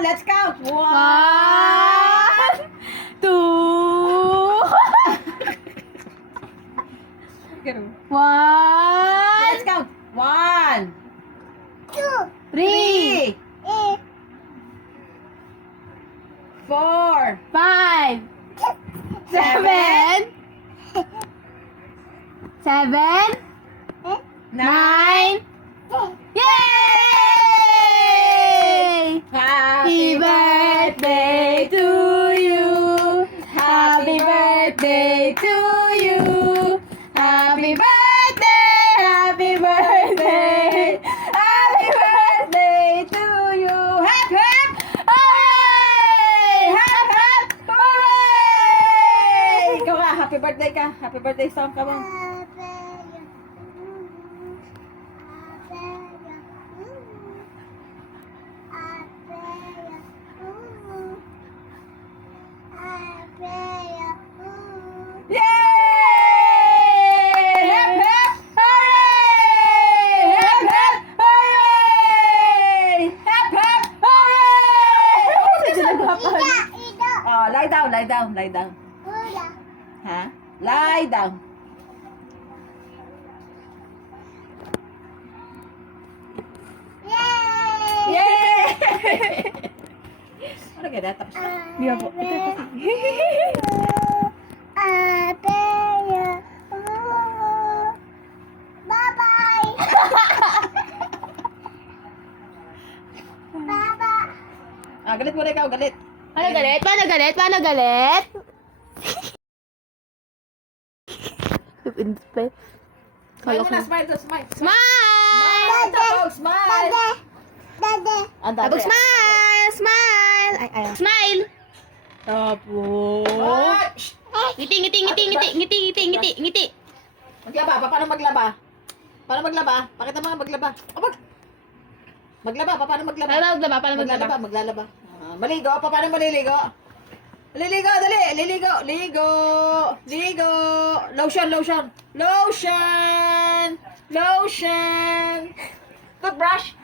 on, let's count. 1, 2, 1, let's count. 1, 3, 4, 5, 7, 7, 9. Yay! Happy birthday to you. Happy birthday to you. Happy birthday, happy birthday. Happy birthday to you. Hep hep. Hooray! Hep hep. Hooray! Ikaw nga, happy birthday ka. Happy birthday song ka mo. Yay! Hep hep. Hooray! Hep hep. Hooray! Hep hep. Hooray! Oh, lie down, lie down, lie down. Ha? Lie down. Yay! Ano ganda? Tapos na. Di ako. Ito kasi. Ah, galit mo na ikaw, galit. Paano galit? Paano galit? Paano galit? Smile muna, smile to, smile. Smile! Tapos, smile. Ang dami. Tapos smile! Smile! Ay, ay. Smile! Tapos. Ah, shh. Ngiti, ngiti, ngiti, ngiti, ngiti, ngiti, ngiti, ngiti. Maglaba, paano maglaba? Paano maglaba? Pakita mo nga maglaba. Oh, maglaba, paano maglaba? Paano maglaba? Paano maglaba? Maglalaba. Ah, maligo, paano maliligo? Liligo, dali, liligo, ligo, ligo. Lotion, lotion, lotion, lotion. Toothbrush.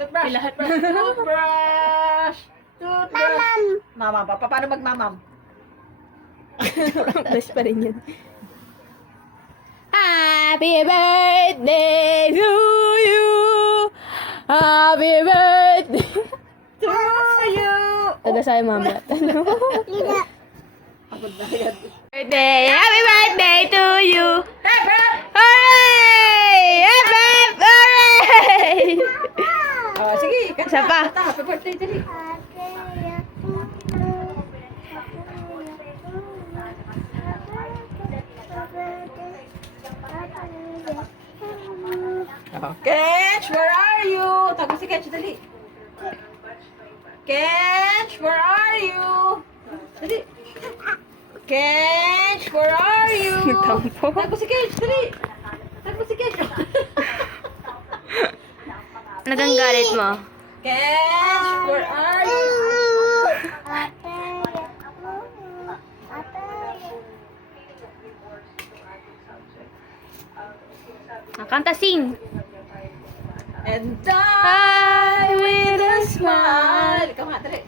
Toothbrush. Lahat. Toothbrush. Toothbrush. Mama, paano magmamam? Best pa rin yun. Happy birthday to you. Happy birthday To you. Tada sa'yo, mama. Pagod na yan. Birthday! Happy birthday to you! Hep, hep. Hooray! Hep, hep! Hooray! Oh, sige, kanta. Isa pa. Kanta, happy birthday, dali. Oh, Kench, where are you? Tago si Kench, dali. Kench, where are you? Dali. Kench, where are you? Nagtampo. Tago si Kench, dali. Tago si Kench. Naganggalit mo. Kench, where are you? Kanta, sing. And die with a smile. Ikaw nga, dali.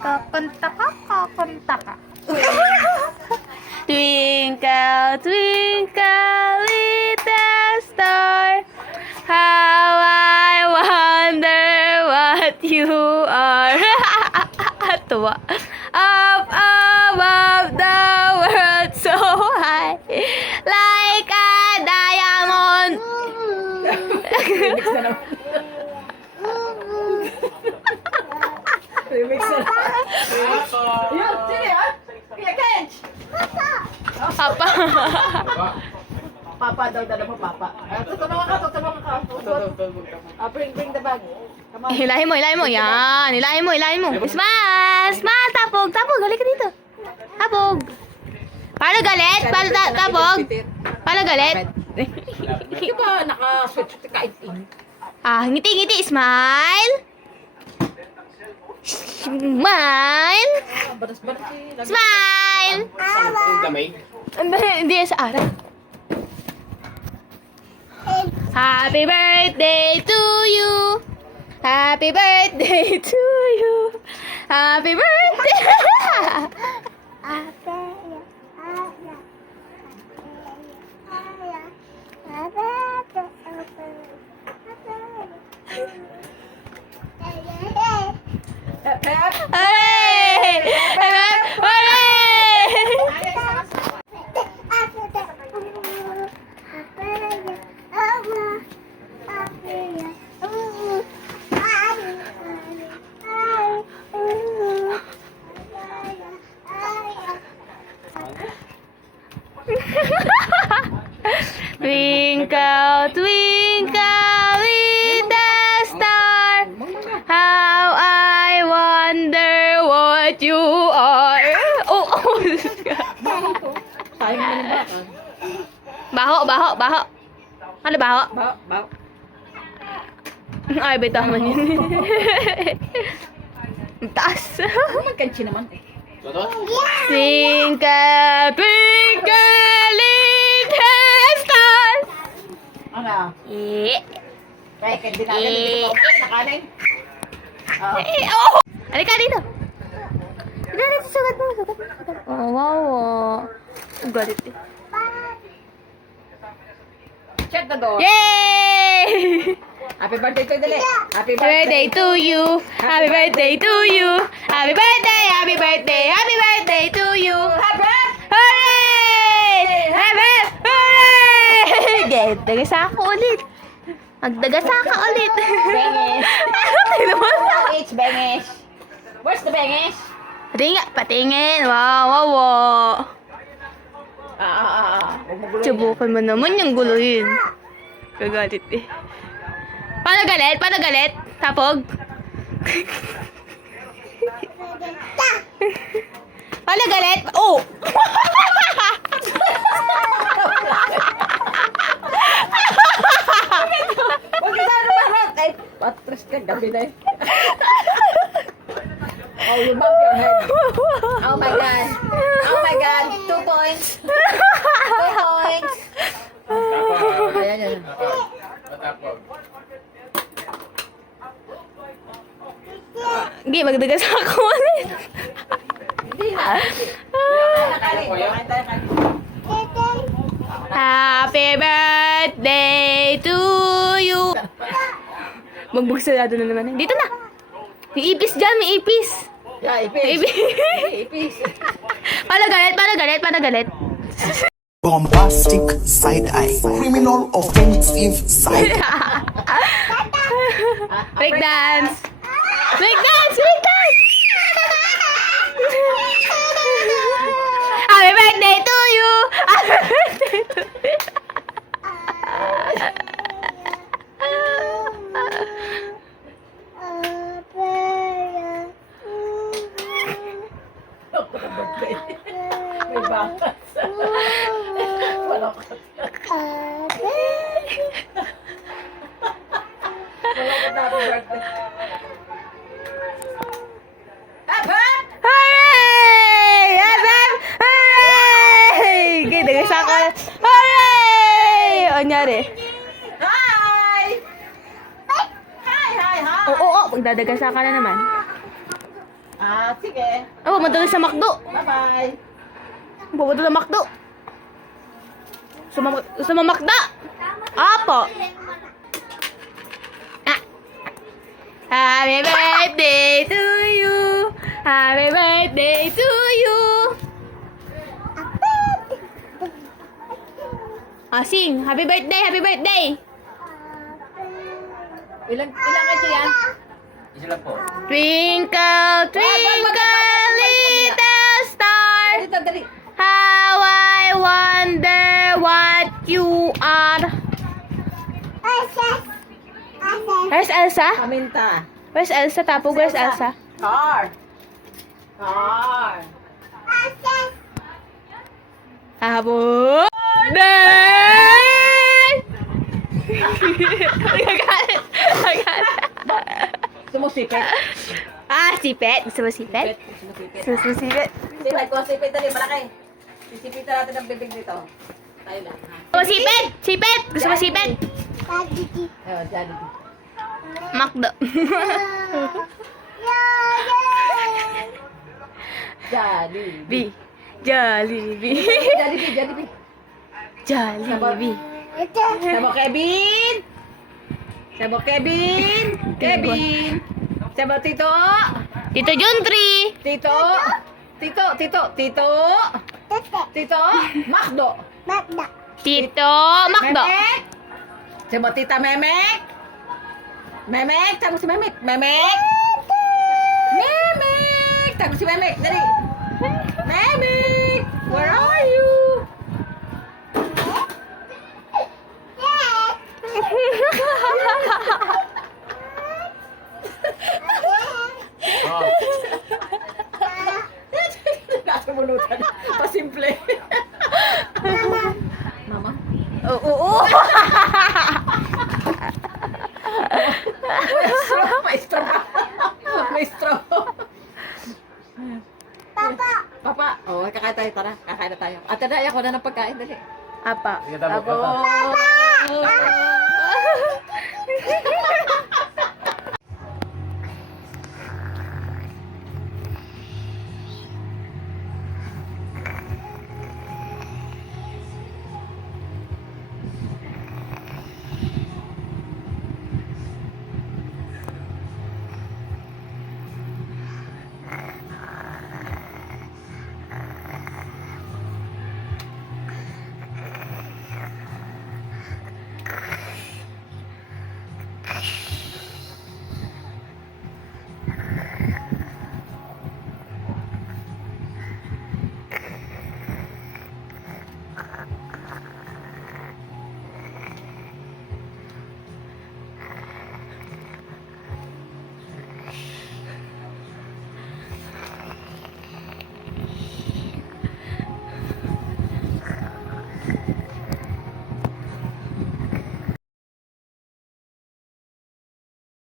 Kakanta ka, kakanta ka. Twinkle, twinkle, little star, how I wonder what you are. Tuwa. Up above the world so high, like a diamond. Remix na naman. Remix na naman. Yun, sino yun? Kuya Kench. Papa. Papa daw, dala mo papa. Tutulungan ka, tutulungan ka. Bring the bag. Come on. Hilahin mo, hilahin mo. Yan. Hilahin mo, hilahin mo. Smile! Smile! Tapog! Tapog! Halika dito. Tapog! Paano galit? Paano tapog? Paano galit? Hindi ba naka-switch kahit in? Ngiti, ngiti. Smile! Smile! Batas-batas eh. Smile! Hindi yan sa araw. Happy birthday to you. Happy birthday to you. Happy birthday. Hooray! Hooray! Twinkle, twinkle, little star, how I wonder what you are. Oh, oh. Sayang naman yung baka. Baho, baho, baho. Ano baho? Baho. Ay, bitaw man yun. Ang taas. Magkanchi naman eh. Twinkle, twinkle, little star. Ano? Eh. Kaya hindi natin dito sa kanin. Eh, oh! Halika dito. Halika dito, sugat mo, sugat mo, sugat mo. Oh, wow. Ang galit eh. Shut the door. Yay! Happy birthday to Dali. Happy Birthday to you. Happy birthday to you. Happy birthday, happy birthday, happy birthday to you. Hooray! Happy hooray! Dagasaka ulit. Magdagasaka ulit. Bengis. Tingnan mo. It's Bengis. Where's the Bengis? Patingin, patingin. Wow, wow, wow. Huwag mo guluhin Subukan mo naman yung guluhin. Kagalit eh. Paano galit? Paano galit? Tapog? Paano galit? Oh! Huwag ka sana marot. Ay, patras ka. Gabi na eh. Oh, you bump your head. Oh my God. Oh my God. 2 points. 2 points. Ayan, yan. Hindi, magdagas ako ulit. Hindi na. Happy birthday to you. Magbugsalado na naman. Dito na. May ipis dyan, may ipis. Yeah, May ipis. ipis. Paano galit? Paano galit? Paano galit? Bombastic side eye, criminal offensive side. Break dance. Break dance. Break dance. Happy birthday to you. Happy birthday to you. May bakas. Wala ka. Wala ka na happy birthday. Hooray! Hooray! Hooray! Okay, dagas ako. Hooray! O, nyari. Hi! Hi! Oo, oo, magdadagas ka na naman. Sige. Oh, madali sa McDo. Bye-bye. Pupunta sa McDo. Sa mamakda. Apo. Ah. Happy birthday to you. Happy birthday to you. Sing. Happy birthday, happy birthday. Ilang kasi yan? Twinkle, twinkle, little star. Dito, dali. How I wonder what you are. Where's Elsa? Paminta. Where's Elsa? Tapos, where's Elsa? Car. Happy birthday! Nagagalit. Nagagalit. Sumusipit. Sipet. Gusto mo sipet? Sumusipit. Gusto mo sipet? Sipit ko, sipit dali, malaki. Sisipitan natin ang bibig dito. Tayo lang, ha? Gusto mo sipet? Sipet! Gusto mo sipet? Oh, Daddy. Macdo. Jollibee. Jollibee. Jollibee. Jollibee. Sabo Kevin. Sabo Kevin. Kevin. Sabo Tito. Tito Juntri. Tito. Tito. Macdo. Tito Macdo. Memek. Sabo Tita Memek. Memek. Sabo si Memek. Memek. Memek. Sabo si Memek. Dali. Memek. Where are you? Nasa mulutan. Pasimple. Mama. Oo. Maestro. Maestro. Papa. Oh, kakain tayo. Tara. Kakain na tayo. Ate na, ako na ng pagkain. Dali. Apa. Tapos.